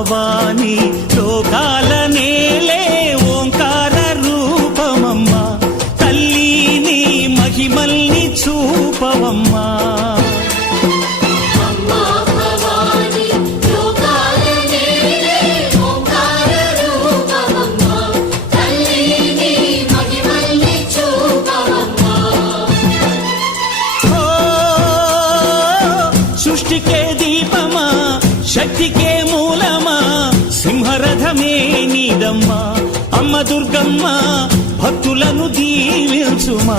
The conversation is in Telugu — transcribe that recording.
భవాని లోకాల నేలే ఓంకార రూపమమ్మా తల్లి నీ మహిమల్ని చూపవమ్మా సృష్టికే దీపమా శక్తికే మూలమా సింహరథమే నీదమ్మా అమ్మ దుర్గమ్మ భక్తులను దీవించుమా